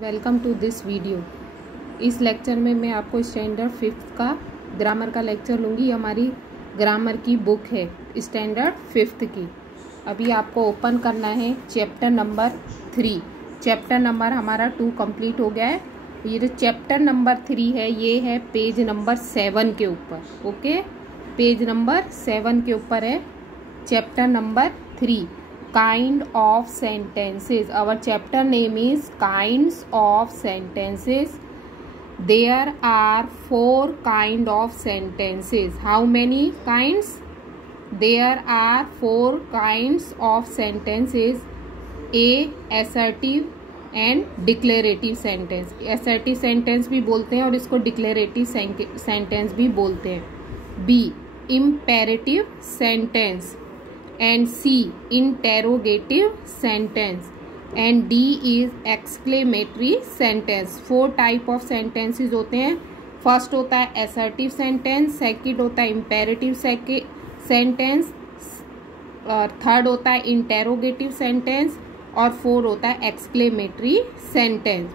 Welcome to this video. इस lecture में मैं आपको स्टैंडर्ड 5th का ग्रामर का लेक्चर लूँगी। ये हमारी ग्रामर की बुक है स्टैंडर्ड 5th की। अभी आपको ओपन करना है चैप्टर नंबर 3। चैप्टर नंबर हमारा 2 कंप्लीट हो गया है। ये जो चैप्टर नंबर 3 है ये है पेज नंबर 7 के ऊपर। ओके, पेज नंबर 7 के ऊपर है chapter number 3, kind of sentences. Our chapter name is kinds of sentences. There are 4 kind of sentences. How many kinds? There are 4 kinds of sentences. A, assertive and declarative sentence. assertive sentence भी बोलते हैं और इसको declarative sentence भी बोलते हैं। B, imperative sentence and C, interrogative sentence and D is exclamatory sentence। 4 type of sentences होते हैं। फर्स्ट होता है assertive sentence, सेकंड होता है imperative sentence, थर्ड होता है interrogative sentence और फोर्थ होता है exclamatory sentence।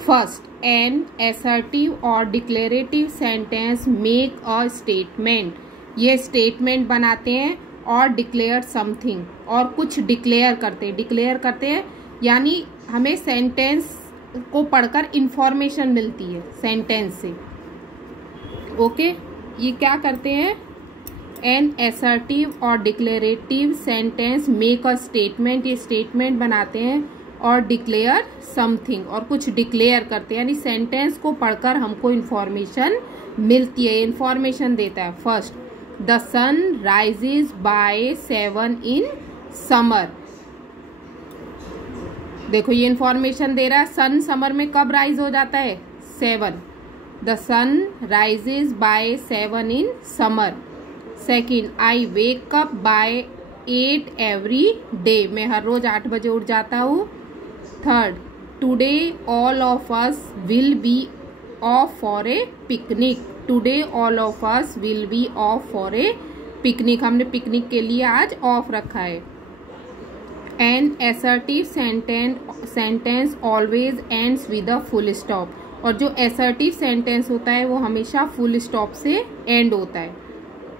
First, an assertive or declarative sentence make a statement। ये स्टेटमेंट बनाते हैं और डिक्लेयर समथिंग, और कुछ डिक्लेयर करते हैं यानी हमें सेंटेंस को पढ़कर इंफॉर्मेशन मिलती है सेंटेंस से। ओके, ये क्या करते हैं? एन असर्टिव और declarative sentence make a statement. ये स्टेटमेंट बनाते हैं और डिक्लेयर समथिंग, और कुछ डिक्लेयर करते हैं यानी सेंटेंस को पढ़कर हमको इंफॉर्मेशन मिलती है, इंफॉर्मेशन देता है। First, The sun rises by 7 in summer। देखो ये इंफॉर्मेशन दे रहा है सन समर में कब राइज हो जाता है? 7। The sun rises by 7 in summer। Second, I wake up by 8 every day। मैं हर रोज 8 बजे उठ जाता हूँ। Third, Today all of us will be off for a picnic। Today all of us will be off for a picnic। हमने picnic के लिए आज of रखा है। An assertive sentence always ends with a full stop। और जो assertive sentence होता है वो हमेशा full stop से end होता है।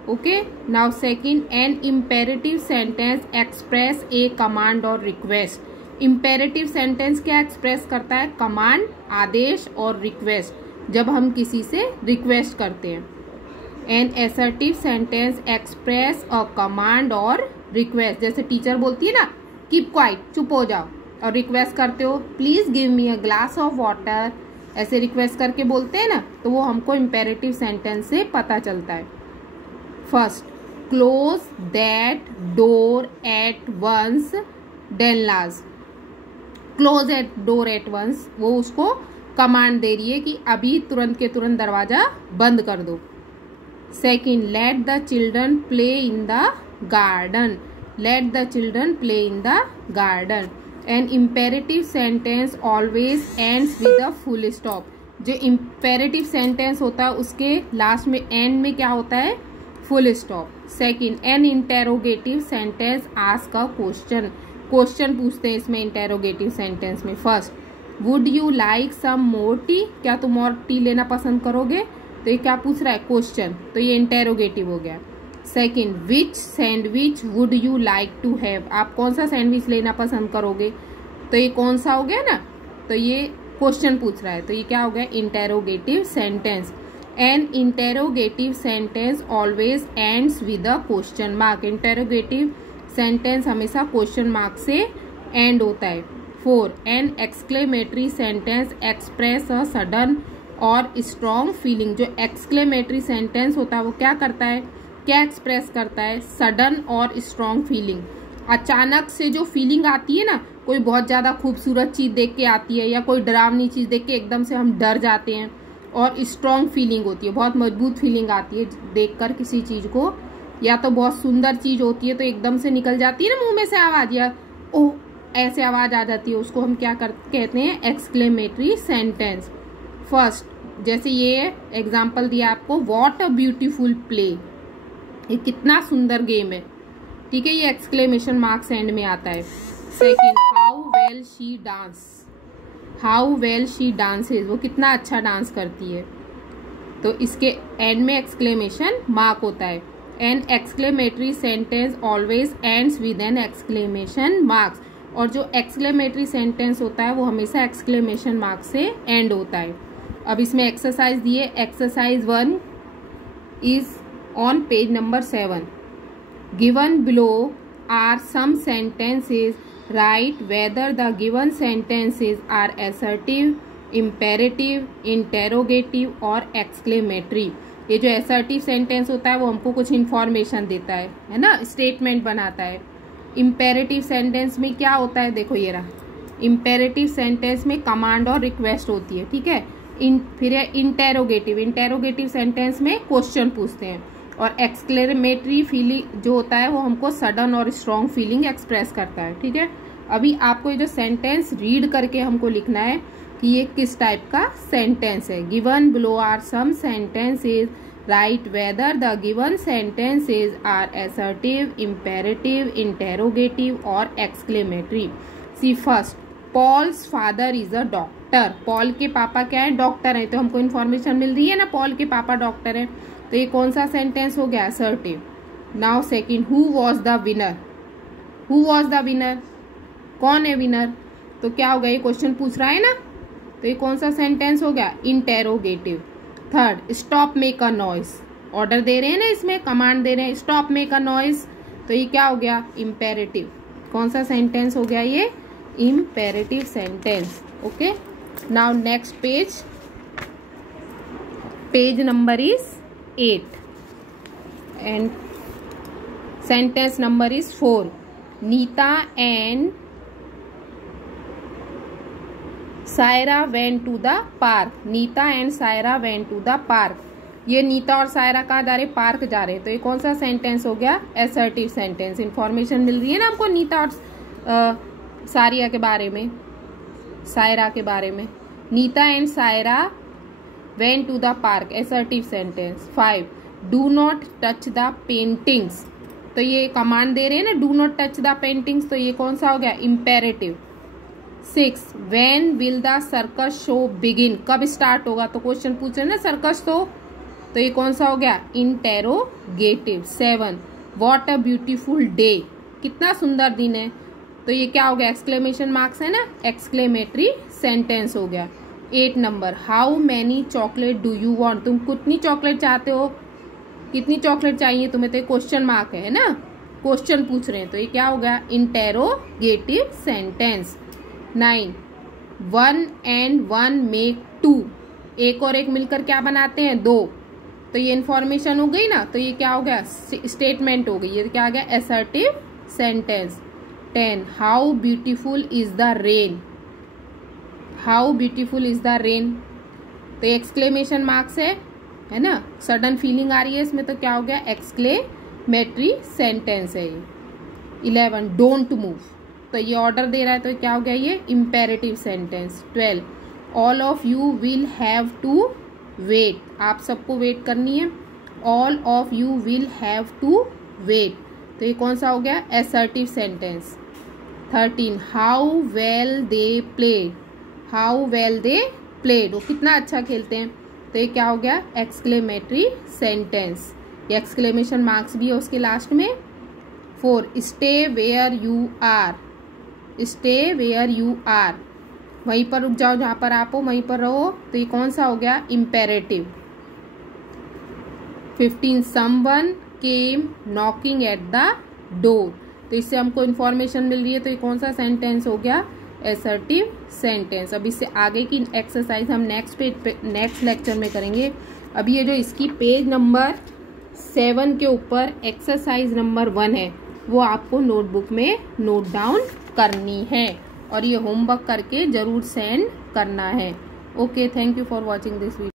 Okay, now second, an imperative sentence express a command or request। imperative sentence क्या एक्सप्रेस करता है? कमांड, आदेश और रिक्वेस्ट, जब हम किसी से रिक्वेस्ट करते हैं। An assertive sentence express a command और रिक्वेस्ट, जैसे टीचर बोलती है ना कीप क्वाइट, चुप हो जाओ, और रिक्वेस्ट करते हो please give me a glass of water, ऐसे रिक्वेस्ट करके बोलते हैं ना, तो वो हमको इम्पेरेटिव सेंटेंस से पता चलता है। First, close that door at once then last. Close at door at once, वो उसको कमांड दे रही है कि अभी तुरंत के तुरंत दरवाजा बंद कर दो। Second, let the children play in the garden. Let the children play in the garden. An imperative sentence always ends with a full stop. जो इम्पेरेटिव सेंटेंस होता है उसके लास्ट में एंड में क्या होता है? Full stop. Second, an interrogative sentence ask a question. Question पूछते हैं इसमें इंटेरोगेटिव सेंटेंस में। First, would you like some more tea. क्या तुम और टी लेना पसंद करोगे? तो ये क्या पूछ रहा है? क्वेश्चन, तो ये इंटेरोगेटिव हो गया। Second, which sandwich would you like to have. आप कौन सा सैंडविच लेना पसंद करोगे? तो ये कौन सा हो गया ना, तो ये क्वेश्चन पूछ रहा है, तो ये क्या हो गया? Interrogative sentence. An interrogative sentence always ends with a question mark. Interrogative sentence हमेशा क्वेश्चन मार्क से एंड होता है। 4, an exclamatory sentence express a sudden और स्ट्रॉन्ग फीलिंग। जो एक्सक्लेमेटरी सेंटेंस होता है वो क्या करता है? क्या एक्सप्रेस करता है? सडन और स्ट्रॉन्ग फीलिंग। अचानक से जो फीलिंग आती है ना, कोई बहुत ज़्यादा खूबसूरत चीज़ देख के आती है या कोई डरावनी चीज़ देख के एकदम से हम डर जाते हैं, और स्ट्रॉन्ग फीलिंग होती है, बहुत मजबूत फीलिंग आती है देखकर किसी चीज़ को, या तो बहुत सुंदर चीज़ होती है तो एकदम से निकल जाती है ना मुंह में से आवाज़, या ओह ऐसे आवाज आ जाती है, उसको हम क्या कहते हैं? Exclamatory sentence. फर्स्ट, जैसे ये एग्जांपल दिया आपको, व्हाट अ ब्यूटीफुल प्ले, ये कितना सुंदर गेम है, ठीक है, ये एक्सक्लेमेशन मार्क्स एंड में आता है। Second, how well she dance, how well she dances, वो कितना अच्छा डांस करती है। तो इसके एंड में एक्सक्लेमेशन मार्क होता है। An exclamatory sentence always ends with an exclamation marks, और जो एक्सक्लेमेटरी सेंटेंस होता है वो हमेशा एक्सक्लेमेशन मार्क से एंड होता है। अब इसमें एक्सरसाइज दिए, exercise 1 is on page number 7। Given below are some sentences, write whether the given sentences are assertive, imperative, interrogative और एक्सक्लेमेटरी। ये जो असर्टिव सेंटेंस होता है वो हमको कुछ इंफॉर्मेशन देता है ना, स्टेटमेंट बनाता है। इम्पेरेटिव सेंटेंस में क्या होता है, देखो ये रहा, इम्पेरेटिव सेंटेंस में कमांड और रिक्वेस्ट होती है, ठीक है। फिर है इंटेरोगेटिव, इंटेरोगेटिव सेंटेंस में क्वेश्चन पूछते हैं। और एक्सक्लेमेटरी फीलिंग जो होता है वो हमको सडन और स्ट्रॉन्ग फीलिंग एक्सप्रेस करता है, ठीक है। अभी आपको ये जो सेंटेंस रीड करके हमको लिखना है कि ये किस टाइप का सेंटेंस है। Given below are some sentences, write whether the given sentences are assertive, imperative, interrogative और exclamatory. See first, Paul's father is a doctor. Paul के पापा क्या है, डॉक्टर है। तो हमको इन्फॉर्मेशन मिल रही है ना, पॉल के पापा डॉक्टर है। तो ये कौन सा सेंटेंस हो गया, assertive. Now second, who was the winner. Who was the winner, कौन है विनर। तो क्या हो गया, ये क्वेश्चन पूछ रहा है ना, तो ये कौन सा सेंटेंस हो गया, interrogative. Third, stop make a noise. Order दे रहे हैं ना, इसमें कमांड दे रहे हैं, स्टॉप मेक अ नॉइज। तो ये क्या हो गया, इम्पेरेटिव। कौन सा सेंटेंस हो गया, ये imperative sentence. Okay, now next page, page number is 8 and sentence number is 4. Neeta and Saira went to the park. Neeta and Saira went to the park. ये नीता और सायरा कहाँ जा रहे, पार्क जा रहे हैं। तो ये कौन सा सेंटेंस हो गया, असर्टिव सेंटेंस। इंफॉर्मेशन मिल रही है ना हमको नीता और सारिया के बारे में, सायरा के बारे में। Neeta and Saira went to the park, assertive sentence. 5, do not touch the paintings. तो ये कमांड दे रहे हैं ना, do not touch the paintings, तो ये कौन सा हो गया, imperative. 6, when will the circus show begin, कब स्टार्ट होगा। तो क्वेश्चन पूछ रहे हैं ना सर्कस, तो ये कौन सा हो गया, interrogative. 7, what a beautiful day, कितना सुंदर दिन है। तो ये क्या हो गया, एक्सक्लेमेशन मार्क्स है ना, एक्सक्लेमेटरी सेंटेंस हो गया। 8 number, how many chocolate do you want, तुम कितनी चॉकलेट चाहते हो, कितनी चॉकलेट चाहिए तुम्हें। तो क्वेश्चन मार्क है ना, क्वेश्चन पूछ रहे हैं। तो ये क्या हो गया, इंटेरोगेटिव सेंटेंस। 9, 1 and 1 make 2, एक और एक मिलकर क्या बनाते हैं, 2। तो ये इन्फॉर्मेशन हो गई ना, तो ये क्या हो गया, स्टेटमेंट हो गई। ये क्या आ गया, assertive sentence. 10, how beautiful is the rain, how beautiful is the rain. तो एक्सक्लेमेशन मार्क्स है ना, सडन फीलिंग आ रही है इसमें, तो क्या हो गया, एक्सक्लेमेटरी सेंटेंस है ये। 11, डोंट मूव, तो ये ऑर्डर दे रहा है, तो क्या हो गया, ये imperative sentence. 12, all of you will have to wait, आप सबको वेट करनी है। All of you will have to wait, तो ये कौन सा हो गया, assertive sentence. 13, how well they play, how well they played, वो कितना अच्छा खेलते हैं। तो ये क्या हो गया, एक्सक्लेमेटरी सेंटेंस। ये एक्सक्लेमेशन मार्क्स भी है उसके लास्ट में। 4, stay where you are, stay where you are, वहीं पर रुक जाओ, जहाँ पर आप हो वहीं पर रहो। तो ये कौन सा हो गया, imperative. 15, someone came knocking at the door, तो इससे हमको इन्फॉर्मेशन मिल रही है। तो ये कौन सा सेंटेंस हो गया, असर्टिव सेंटेंस। अब इससे आगे की एक्सरसाइज हम नेक्स्ट लेक्चर में करेंगे। अब ये जो इसकी पेज नंबर 7 के ऊपर एक्सरसाइज नंबर 1 है, वो आपको नोटबुक में नोट डाउन करनी है और ये होमवर्क करके जरूर सेंड करना है। Okay, thank you for watching this video.